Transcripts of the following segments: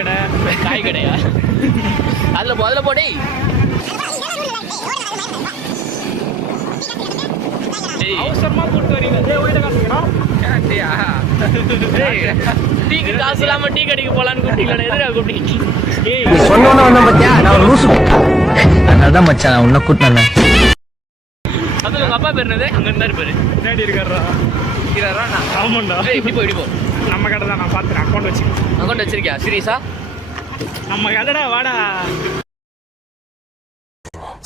கடை காய் கடையா? அதில் போடே. அவசரமா கூட்டு வரீங்க. டீக்கு காசு இல்லாம டீ கடைக்கு போலான்னு கூப்பிட்டீங்களா? எதுக்காக கூப்பிட்டீங்க? சொன்னோன்னு வந்தேன் பாத்தியா, நான் லூசு. அதனாலதான் மச்சான் நான் உன்னை கூட்டினேன். அது உங்க அப்பா பேர் என்னது? அங்க இருந்தாரு பேரு பின்னாடி இருக்காரா? ஆமாண்டா. இப்படி போ. நம்ம கடை தான், நான் பார்த்துறேன். அக்கௌண்ட் வச்சிருக்கியா? சீரியஸா? நம்ம கடைடா, வாடா.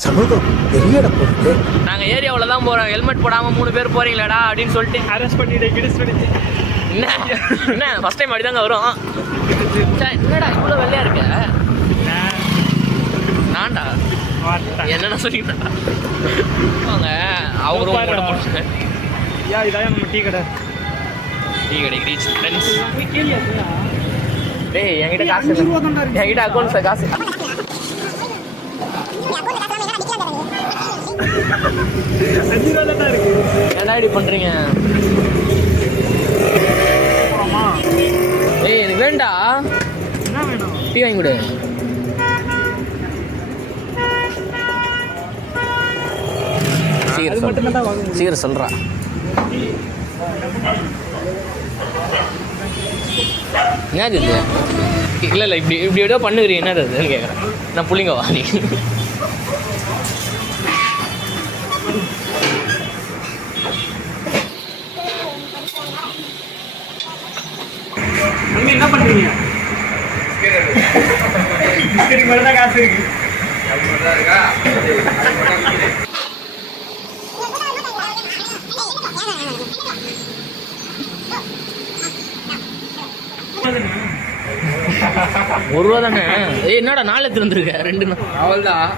சமூகம் பெரிய இடம் போட்டு நாங்க ஏரியாவில் தான் போறோம். ஹெல்மெட் போடாம 3 பேர் போறீங்களாடா அப்படின்னு சொல்லிட்டு அரெஸ்ட் பண்ணிட்டு கிடிஸ் பண்ணிட்டு. என்ன ஃபர்ஸ்ட் டைம் அப்படிதாங்க வரும். என்னடா இவ்வளோ வெள்ளையா இருக்க? நான்டா என்னடா சொல்லிட்டா வாங்க. அவரும் போடுங்க. இதான் நம்ம டீ கடை. Reach friends. டேய் என்கிட்ட காசு இல்லை. என்கிட்ட அக்கௌண்ட்ஸில் காசு. என்ன இப்படி பண்றீங்க? ஏய் எனக்கு வேண்டா. என்ன வேணும்? டீ வாங்கி கொடு. சீக்கிரம் சொல்றா. என்னது இது? இல்லை இப்படி ஏதோ பண்ணுகிறீங்க. என்னது அதுன்னு கேட்குறேன். நான் புள்ளிங்க வா நீ. என்ன பண்றீங்க? பிஸ்கட் மேல தான் காசு இருக்கு. ஒரு ரூபா தானே? ஏய் என்னடா 4 எடுத்து வந்துருக்க? 2 அவள்தான்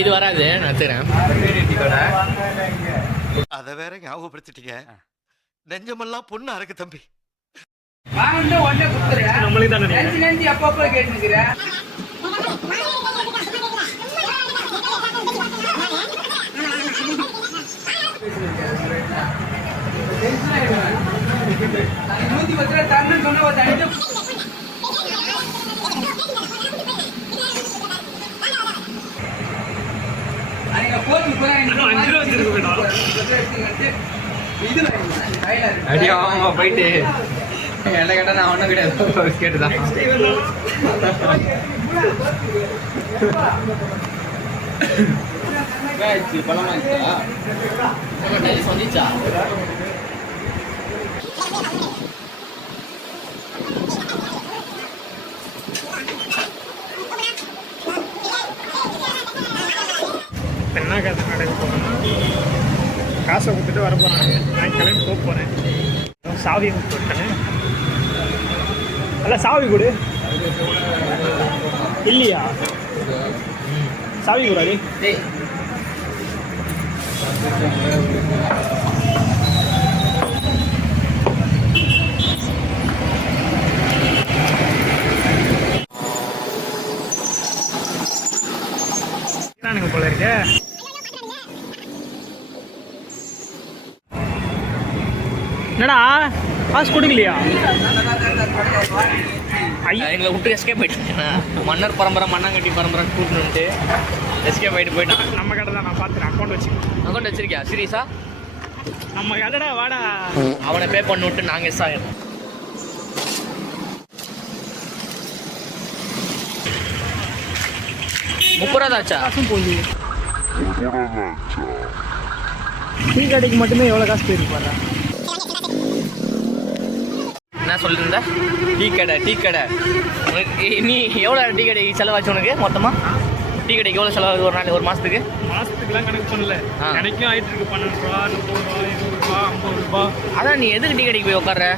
இது வராது. நான் தரேன். அதை வேற ஞாபகப்படுத்திட்டீங்க. நெஞ்சமெல்லாம் பொண்ணு அறக்கு தம்பி. நம்மளுக்கு தானே அப்பப்போ கேட்டுக்கிறேன். அடியாமா போயிட்டு என்ன கேட்டா நான் ஒன்றும் கிடையாது. கேட்டுதான் வந்துச்சா? என்ன கதை நடக்க போறேன்னா, காசை கொடுத்துட்டு வர போறாங்க. நான் கிளம்பி போக போறேன். சாவி கொடுத்துட்டேன். அல்ல சாவி கொடு. இல்லையா? சாவி கூடாது. போல இருக்கு. என்னடா காசு கொடுக்கலையா? எங்களை விட்டு எஸ்கேப் ஆயிட்டு. மன்னர் பரம்பரை மண்ணாங்கட்டி பரம்பரை கூட்டுன்ட்டு எஸ்கேப் ஆகிட்டு போயிட்டான். நம்ம கடை தான், நான் பார்த்துறேன். அக்கௌண்ட் வச்சிருக்கியா? சீரியஸா? நம்ம கடைடா, வாடா. அவனை பே பண்ணி விட்டு நாங்கள் எஸ் ஆகிடும். முப்பதாச்சா? போகுது. டீ கடைக்கு மட்டுமே எவ்வளோ காசு போயிருப்பாரா? என்ன சொல்லியிருந்த? டீ கடை நீ எவ்வளோ டீ கடை செலவாச்சு உனக்கு மொத்தமாக? டீ கடைக்கு எவ்வளோ செலவாகுது ஒரு நாள், ஒரு மாதத்துக்குலாம் கணக்கு பண்ணல. கணக்கும் ஆகிட்டு இருக்கு. 12 ரூபா, 30 ரூபா, 20 ரூபா, 50 ரூபா. அதான் நீ எதுக்கு டீ கடைக்கு போய் உட்கார?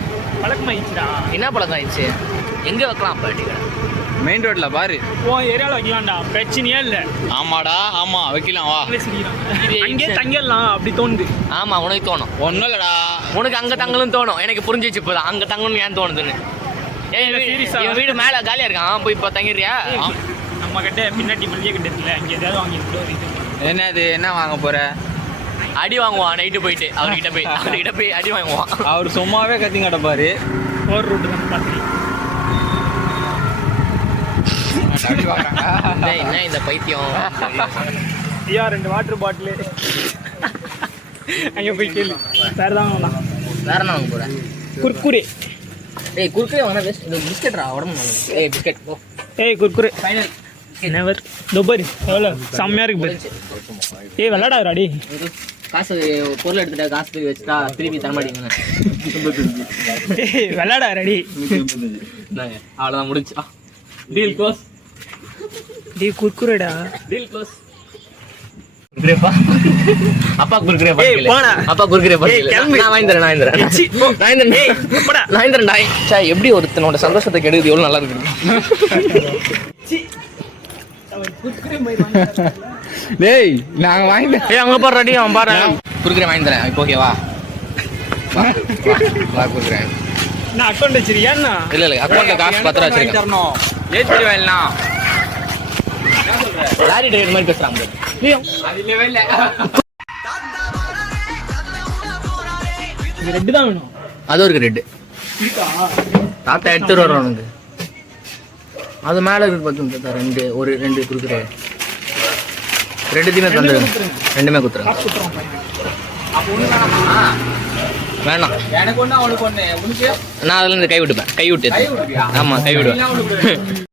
பழக்கமாயிடுச்சுடா. என்ன பழக்கம் ஆயிடுச்சு? எங்கே வைக்கலாம் அப்போ டீ கடை? மெயின் ரோட்ல பாரு. ஏரியாவில் வைக்கலாம்டா, பிரச்சனையே இல்லை. ஆமாடா, ஆமா வைக்கலாம். வா அங்கே தங்கிடலாம் அப்படி தோணுது. ஆமா உனக்கு தோணும். ஒன்றும் இல்லடா, உனக்கு அங்கே தங்கலும் தோணும். எனக்கு புரிஞ்சிச்சு இப்போதான் அங்கே தங்கணும்னு ஏன் தோணுதுன்னு. என் வீடு மேலே காலியாக இருக்கான், போய் இப்போ தங்கிடுறியா? நம்ம கிட்ட பின்னாடி மல்லிகை கிட்ட இருக்குல்ல, அங்கே ஏதாவது வாங்கிட்டு. என்னது? என்ன வாங்க போற? அடி வாங்குவான் நைட்டு போயிட்டு அவர்கிட்ட போய் அடி வாங்குவான். அவர் சும்மாவே கத்திங்க கிடப்பாரு. ஓர் ரூட்டு வந்து பார்த்துக்கலாம். என்ன இந்த பைத்தியம். ஐயா 2 வாட்டர் பாட்டிலு அங்கே போய் கேளு. வேறு தான் வாங்கலாம். வேற என்ன வாங்க போகிறேன்? குர்குரே. ஏய் குர்குரே வாங்க பெஸ்ட். இந்த பிஸ்கெட்ரா உடம்பு நல்லது. ஏய் பிஸ்கெட் போ. ஏய் குர்குரே ஃபைனல் நெவர் தொப்பரி எவ்வளோ செம்மையாக இருக்கு பாரு. ஏய் விளாடாதுராடி. காசு பொருள் எடுத்துட்டா காசு போய் வச்சுட்டா திருப்பி தரமாட்டீங்க. ஏய் விளாடாதுராடி. அவ்வளோதான் முடிஞ்சு. Deal close. டேய் குர்குரேடா. Deal close. குர்குரேப்பா. அப்பா குர்குரே ஏய் போடா. அப்பா குர்குரே ஏய் கிளம்பு. நான் வாங்கி தரேன். சி போ. ஏய் போடா. நான் வாங்கி எப்படி ஒருத்தனோட சந்தோஷத்தை கெடுக்குது. எவ்வளோ நல்லா இருக்கு. டேய் நாங்க வாங்கி ஏய் அங்கே பாரு ரெடி அவன் பாரு. குர்குரே வாங்கி தரேன். இப்போ ஓகேவா? வா குர்குரே. நான் அக்கௌண்ட் வச்சிருக்கியாண்ணா? இல்லை அக்கௌண்ட்டில் காசு 10 ரூபா வச்சிருக்கேன். தரணும். ஏற்றி வேணாம். லாரி டிரைவர் மாதிரி பேசுகிறாங்க. அது இல்லவே இல்லை. இது ரெட்டு தான் வேணும். அது ஒரு ரெட்டு தாத்தா எடுத்துட்டு வரோம் உனக்கு. அது மேலே இருக்கு பார்த்து தாத்தா. ரெண்டு குறுக்குறே. ரெண்டுத்தையுமே தந்துடுங்க. ரெண்டுமே குத்துறேன். காசு கொடுத்துருவான் பையன். அப்போ ஒன்று வேணாமா? வேணாம். எனக்கு ஒன்று அவனுக்கு ஒன்று. உனக்கு நான் அதுல இருந்து கை விட்டுப்பேன். கை விட்டு கை விடுவியா? ஆமாம் கை விடுவேன்.